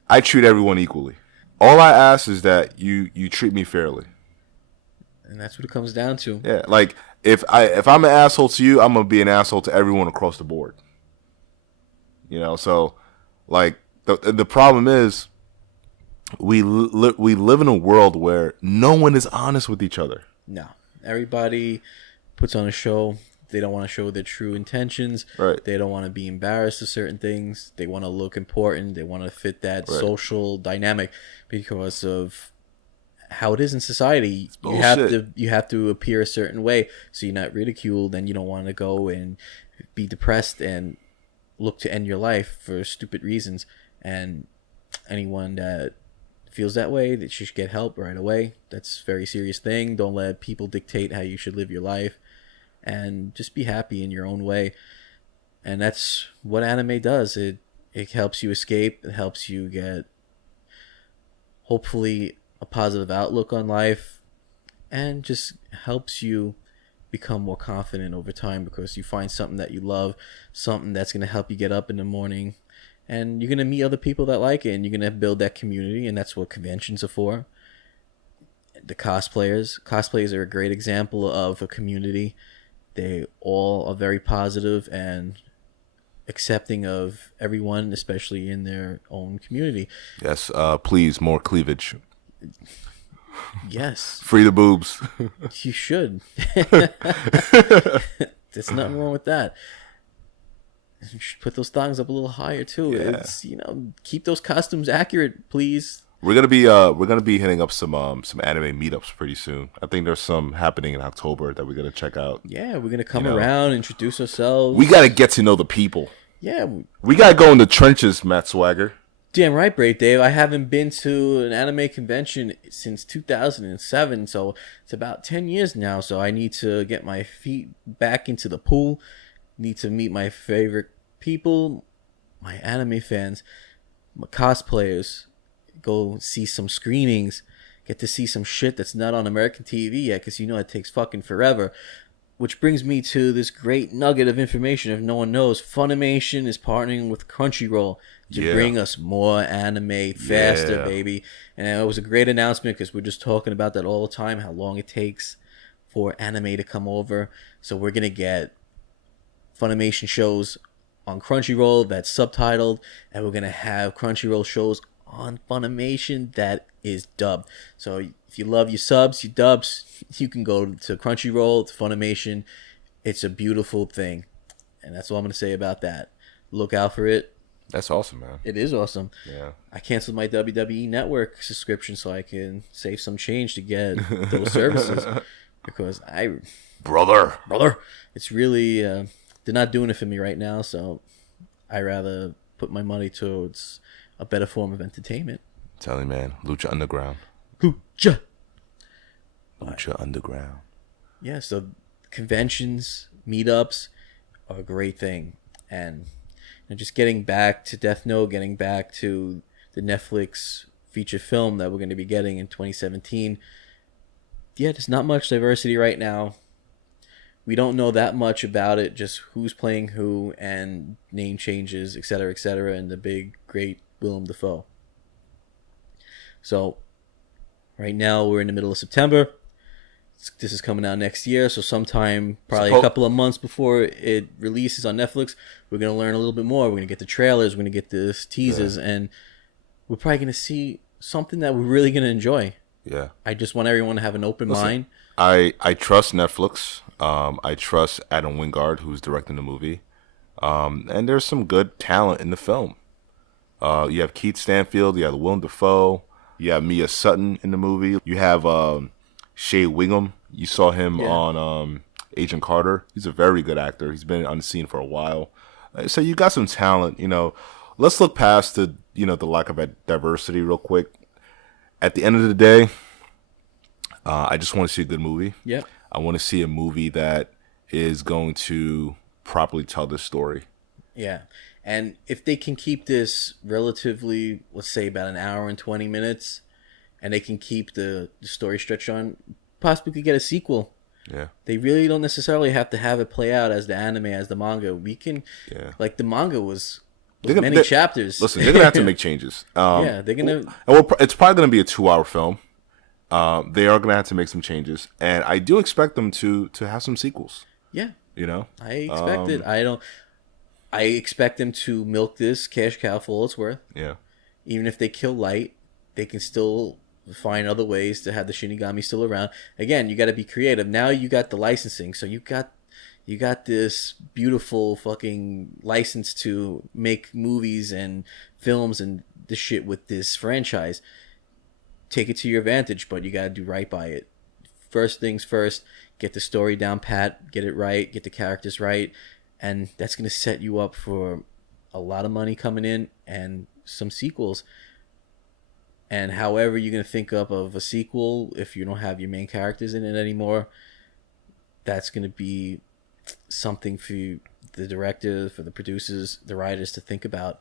I treat everyone equally. All I ask is that you treat me fairly. And that's what it comes down to. Yeah, like, if I'm an asshole to you, I'm going to be an asshole to everyone across the board. You know, so, like, the problem is we live in a world where no one is honest with each other. No. Everybody puts on a show. They don't want to show their true intentions. Right. They don't want to be embarrassed of certain things. They want to look important. They want to fit that social dynamic because of how it is in society. You have to appear a certain way so you're not ridiculed, and you don't want to go and be depressed and look to end your life for stupid reasons. And anyone that feels that way, that you should get help right away. That's a very serious thing. Don't let people dictate how you should live your life, and just be happy in your own way. And that's what anime does. It helps you escape. It helps you get, hopefully, a positive outlook on life, and just helps you become more confident over time, because you find something that you love, something that's going to help you get up in the morning, and you're going to meet other people that like it, and you're going to build that community. And that's what conventions are for. The cosplayers are a great example of a community. They all are very positive and accepting of everyone, especially in their own community. Yes, please, more cleavage. Yes. Free the boobs. You should. There's nothing wrong with that. You should put those thongs up a little higher too. Yeah. It's, keep those costumes accurate, please. We're gonna be hitting up some anime meetups pretty soon. I think there's some happening in October that we're gonna check out. Yeah, we're gonna come around, introduce ourselves. We gotta get to know the people. Yeah, we gotta go in the trenches, Matt Swagger. Damn right, Brave Dave. I haven't been to an anime convention since 2007, so it's about 10 years now. So I need to get my feet back into the pool. Need to meet my favorite people, my anime fans, my cosplayers. Go see some screenings. Get to see some shit that's not on American TV yet, because it takes fucking forever. Which brings me to this great nugget of information. If no one knows, Funimation is partnering with Crunchyroll to bring us more anime faster, baby. And it was a great announcement, because we're just talking about that all the time, how long it takes for anime to come over. So we're going to get Funimation shows on Crunchyroll that's subtitled, and we're going to have Crunchyroll shows on Funimation that is dubbed. So if you love your subs, your dubs, you can go to Crunchyroll, to Funimation. It's a beautiful thing. And that's all I'm going to say about that. Look out for it. That's awesome, man. It is awesome. Yeah. I canceled my WWE Network subscription so I can save some change to get those services, because brother, it's really they're not doing it for me right now, so I rather put my money towards a better form of entertainment. Tell me, man. Lucha Underground. Lucha Underground. Yeah, so conventions, meetups are a great thing. And just getting back to Death Note, getting back to the Netflix feature film that we're going to be getting in 2017. Yeah, there's not much diversity right now. We don't know that much about it, just who's playing who and name changes, etc., and the big, great Willem Dafoe. So, right now we're in the middle of September. This is coming out next year, so sometime, probably a couple of months before it releases on Netflix, we're going to learn a little bit more. We're going to get the trailers, we're going to get the teasers, and we're probably going to see something that we're really going to enjoy. Yeah. I just want everyone to have an open mind. I trust Netflix. I trust Adam Wingard, who's directing the movie. And there's some good talent in the film. You have Keith Stanfield, you have Willem Dafoe, you have Mia Sutton in the movie. You have Shea Wingham. You saw him on Agent Carter. He's a very good actor. He's been on the scene for a while. So you got some talent. Let's look past the lack of diversity real quick. At the end of the day, I just want to see a good movie. Yep. I want to see a movie that is going to properly tell this story. Yeah. And if they can keep this relatively, let's say about an hour and 20 minutes, and they can keep the story stretched on, possibly could get a sequel. Yeah. They really don't necessarily have to have it play out as the anime, as the manga. We can, like the manga was many chapters. Listen, they're going to have to make changes. They're going to. It's probably going to be a 2-hour film. They are going to have to make some changes. And I do expect them to have some sequels. Yeah. I expect it. I expect them to milk this cash cow for all it's worth. Yeah. Even if they kill Light, they can still find other ways to have the Shinigami still around. Again, you got to be creative. Now you got the licensing, so you got this beautiful fucking license to make movies and films and the shit with this franchise. take it to your advantage, but you got to do right by it. First things first, get the story down pat, get it right, get the characters right, and that's going to set you up for a lot of money coming in and some sequels. And however you're going to think up of a sequel, if you don't have your main characters in it anymore, that's going to be something for the director, for the producers, the writers to think about,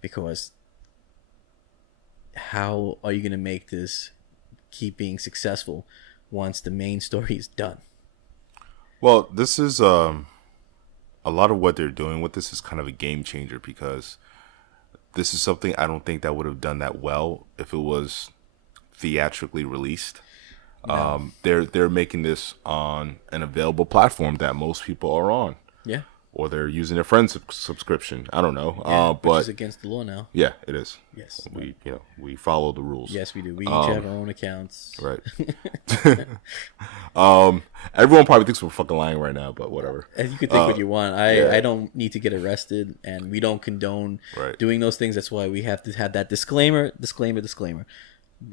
because how are you going to make this keep being successful once the main story is done? Well, this is a lot of what they're doing with this is kind of a game changer, because this is something I don't think that would have done that well if it was theatrically released. No. They're making this on an available platform that most people are on. Yeah. Or they're using their friend's subscription. I don't know. Yeah, but which is against the law now. Yeah, it is. Yes. We follow the rules. Yes, we do. We each have our own accounts. Right. Everyone probably thinks we're fucking lying right now, but whatever. You can think what you want. I don't need to get arrested, and we don't condone doing those things. That's why we have to have that disclaimer.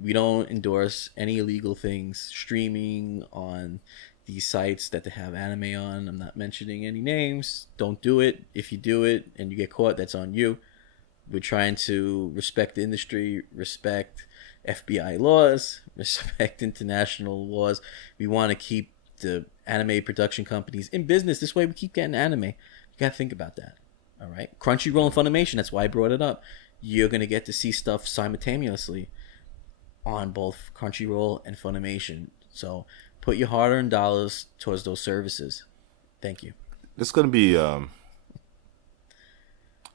We don't endorse any illegal things, streaming on these sites that they have anime on. I'm not mentioning any names. Don't do it. If you do it and you get caught, that's on you. We're trying to respect the industry, respect FBI laws, respect international laws. We want to keep the anime production companies in business. This way we keep getting anime. You got to think about that. All right? Crunchyroll and Funimation, that's why I brought it up. You're going to get to see stuff simultaneously on both Crunchyroll and Funimation. So put your hard-earned dollars towards those services. Thank you. This is going to be, I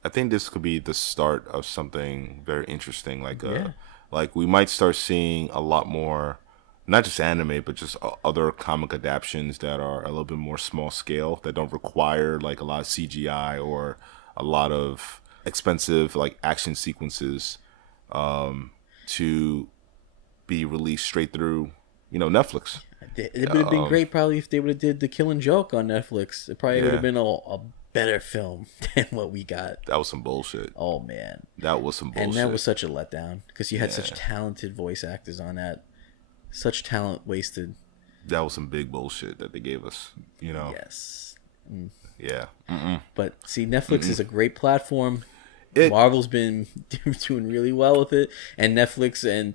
think this could be the start of something very interesting. Like we might start seeing a lot more, not just anime, but just other comic adaptions that are a little bit more small scale, that don't require like a lot of CGI or a lot of expensive like action sequences to be released straight through, Netflix. It would have been great probably if they would have did The Killing Joke on Netflix. It probably would have been a better film than what we got. That was some bullshit. Oh, man. That was some bullshit. And that was such a letdown, because you had such talented voice actors on that. Such talent wasted. That was some big bullshit that they gave us, Yes. Mm. Yeah. But see, Netflix is a great platform. Marvel's been doing really well with it. And Netflix and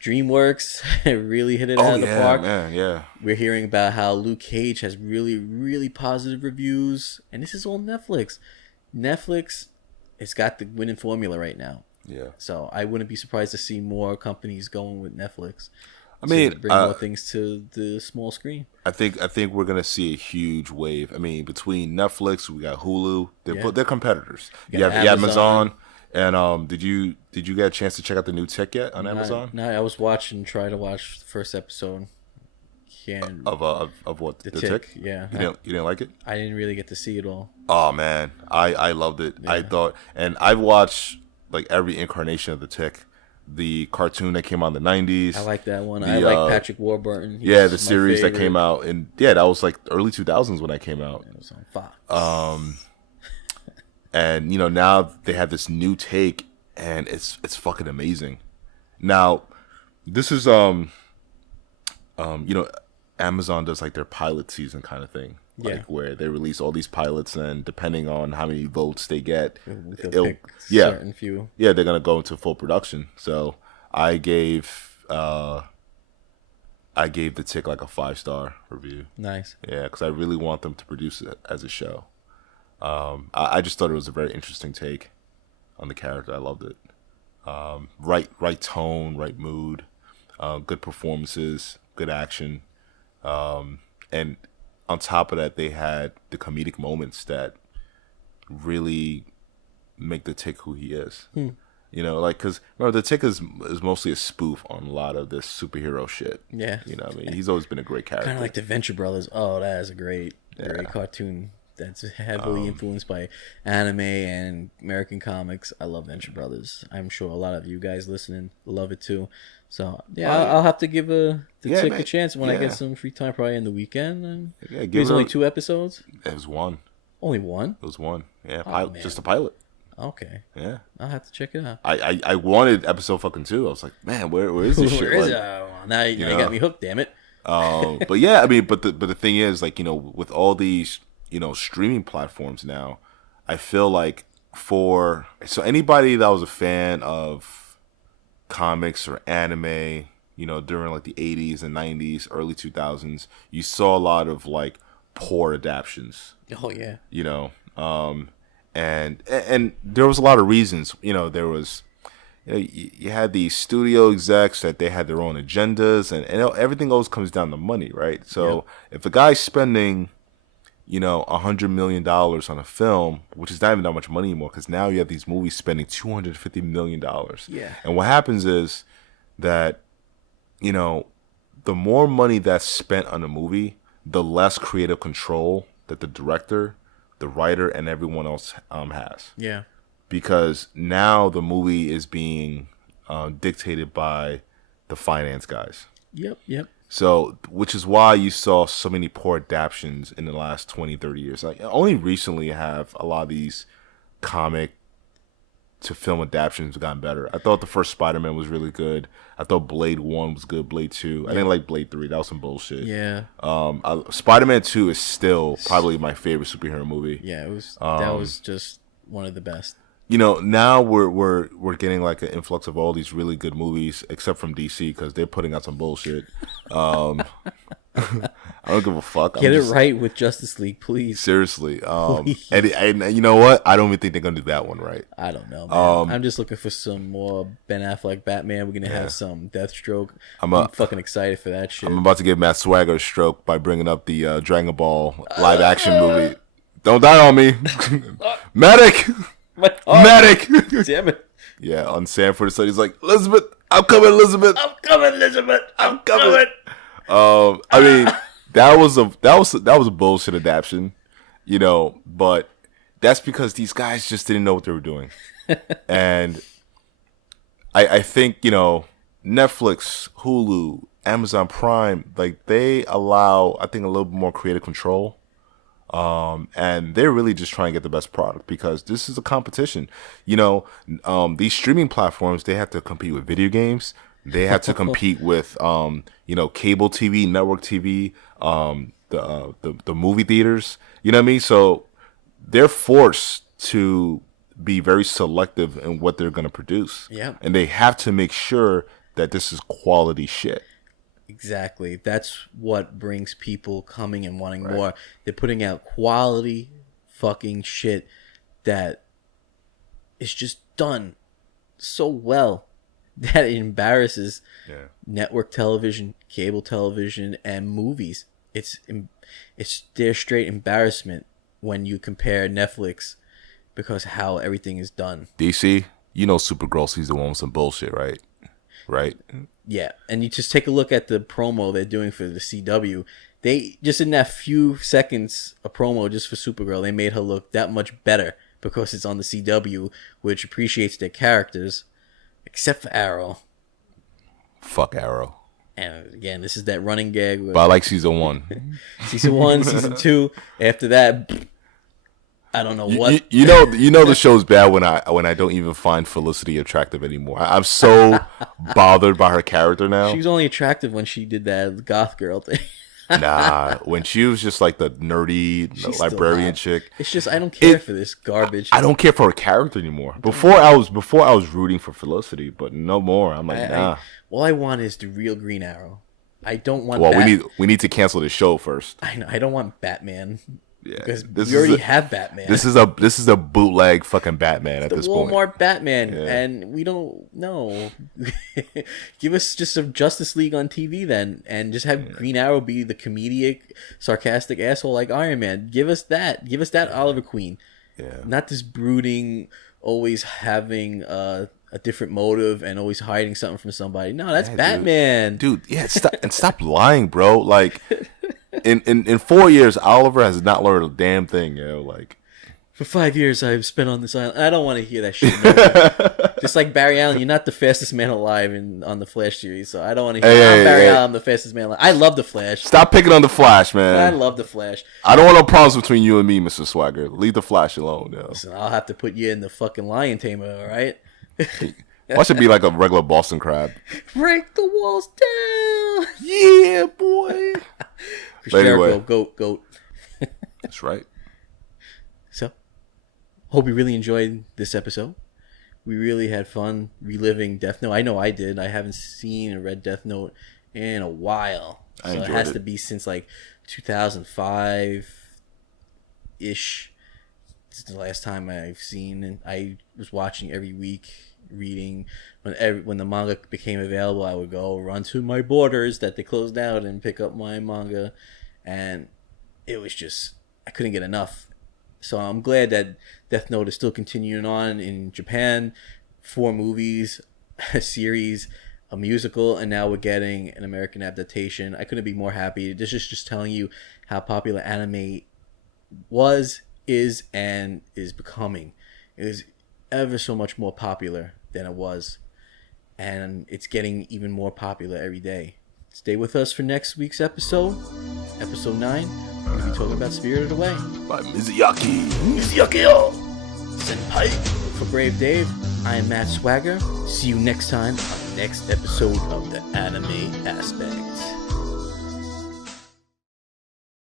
DreamWorks really hit it out of the park. Man, yeah. We're hearing about how Luke Cage has really, really positive reviews, and this is all Netflix. Netflix has got the winning formula right now. Yeah. So I wouldn't be surprised to see more companies going with Netflix. I mean, bring more things to the small screen. I think we're gonna see a huge wave. I mean, between Netflix, we got Hulu. They're competitors. You have Amazon. And did you get a chance to check out the new Tick yet on Amazon? No, I was trying to watch the first episode. Of what? The Tick? Yeah. You didn't like it? I didn't really get to see it all. Oh man, I loved it. Yeah. I thought, and I've watched like every incarnation of the Tick. The cartoon that came out in the 90s. I like that one. I like Patrick Warburton. The series that came out, and that was like early 2000s when that came out. It was on Fox. And now they have this new take, and it's fucking amazing. Now, this is Amazon does like their pilot season kind of thing, where they release all these pilots, and depending on how many votes they get, certain few. Yeah, they're gonna go into full production. So I gave the Tick like a 5-star review. Nice. Yeah, because I really want them to produce it as a show. I just thought it was a very interesting take on the character. I loved it. Right tone, right mood, good performances, good action, and on top of that, they had the comedic moments that really make the Tick who he is. Because remember, the Tick is mostly a spoof on a lot of this superhero shit. Yeah, he's always been a great character. Kind of like the Venture Brothers. Oh, that is a great cartoon. That's heavily influenced by anime and American comics. I love Venture Brothers. I'm sure a lot of you guys listening love it too. So I'll have to give the Tick a chance when I get some free time, probably in the weekend. And there's only 2 episodes. It was one. Only one? It was one. Yeah, just a pilot. Okay. Yeah. I'll have to check it out. I wanted episode fucking 2. I was like, man, where is this shit? Where is like, it? Now you got me hooked, damn it. But yeah, I mean, but the thing is, like, you know, with all these, you know, streaming platforms now, I feel like so anybody that was a fan of comics or anime, you know, during like the 80s and 90s, early 2000s, you saw a lot of like poor adaptions. Oh yeah. You know, and there was a lot of reasons. You know, there was, you know, you had these studio execs that they had their own agendas, and everything always comes down to money, right? So if a guy's spending, you know, $100 million on a film, which is not even that much money anymore, because now you have these movies spending $250 million. Yeah. And what happens is that, you know, the more money that's spent on a movie, the less creative control that the director, the writer, and everyone else has. Yeah. Because now the movie is being dictated by the finance guys. Yep. So, which is why you saw so many poor adaptions in the last 20, 30 years. Like, only recently have a lot of these comic to film adaptions gotten better. I thought the first Spider-Man was really good. I thought Blade 1 was good. Blade 2. I didn't like Blade 3. That was some bullshit. Yeah. Spider-Man 2 is still probably my favorite superhero movie. Yeah, it was. That was just one of the best. You know, now we're getting like an influx of all these really good movies, except from DC, because they're putting out some bullshit. I don't give a fuck. Get it right with Justice League, please. Seriously. And you know what? I don't even think they're gonna do that one right. I don't know, man. I'm just looking for some more Ben Affleck Batman. We're gonna have some Deathstroke. I'm fucking excited for that shit. I'm about to give Matt Swagger a stroke by bringing up the Dragon Ball live action movie. Don't die on me, medic. Medic. Damn it. Yeah, on Sanford, so he's like, Elizabeth, I'm coming, Elizabeth. I'm coming, Elizabeth. I'm coming. I mean, that was a bullshit adaptation, you know, but that's because these guys just didn't know what they were doing. And I think, you know, Netflix, Hulu, Amazon Prime, like, they allow, I think, a little bit more creative control. And they're really just trying to get the best product, because this is a competition. You know, these streaming platforms, they have to compete with video games. They have to compete with, you know, cable TV, network TV, the movie theaters. You know what I mean? So they're forced to be very selective in what they're going to produce. Yeah. And they have to make sure that this is quality shit. Exactly. That's what brings people coming and wanting more. They're putting out quality fucking shit that is just done so well that it embarrasses network television, cable television, and movies. It's their straight embarrassment when you compare Netflix, because how everything is done. DC, you know, Supergirl season 1 was some bullshit, right? Right. Yeah, and you just take a look at the promo they're doing for the CW. They just, in that few seconds of promo just for Supergirl, they made her look that much better because it's on the CW, which appreciates their characters, except for Arrow. Fuck Arrow. And again, this is that running gag. But I like season 1. Season 1, season 2. After that, I don't know what. You know the show's bad when I don't even find Felicity attractive anymore. I'm so bothered by her character now. She was only attractive when she did that goth girl thing. Nah, when she was just like the nerdy librarian chick. It's just, I don't care for this garbage. I don't care for her character anymore. Before I was rooting for Felicity, but no more. I'm like, nah. All I want is the real Green Arrow. I don't want. Well, we need to cancel the show first. I know. I don't want Batman. Yeah, because we already have Batman. This is a bootleg fucking Batman at this point. The Walmart Batman, and we don't know. Give us just some Justice League on TV then, and just have Green Arrow be the comedic, sarcastic asshole like Iron Man. Give us that. Give us that Oliver Queen. Yeah. Not this brooding, always having a different motive and always hiding something from somebody. No, that's Batman. Dude, yeah, stop lying, bro. Like. In 4 years, Oliver has not learned a damn thing, yo. Like, For 5 years I've spent on this island. I don't want to hear that shit. No. Just like Barry Allen, you're not the fastest man alive on the Flash series, so I don't want to hear I'm Barry Allen, I'm the fastest man alive. I love the Flash. Stop picking on the Flash, man. I love the Flash. I don't want no problems between you and me, Mr. Swagger. Leave the Flash alone, yo. Listen, I'll have to put you in the fucking lion tamer, all right? Why should be like a regular Boston crab? Break the walls down. Yeah, boy. Chris Jericho, goat. That's right. So, hope you really enjoyed this episode. We really had fun reliving Death Note. I know I did. I haven't seen or read Death Note in a while. So it has to be since like 2005-ish. This is the last time I've seen it. I was watching every week, reading. When the manga became available, I would go run to my Borders that they closed down and pick up my manga. And it was just, I couldn't get enough. So I'm glad that Death Note is still continuing on in Japan. 4 movies, a series, a musical, and now we're getting an American adaptation. I couldn't be more happy. This is just telling you how popular anime was, is, and is becoming. It is ever so much more popular than it was. And it's getting even more popular every day. Stay with us for next week's episode, episode 9. We're going to be talking about Spirited Away. By Mizuyaki. Senpai. For Brave Dave, I am Matt Swagger. See you next time on the next episode of the Anime Aspect.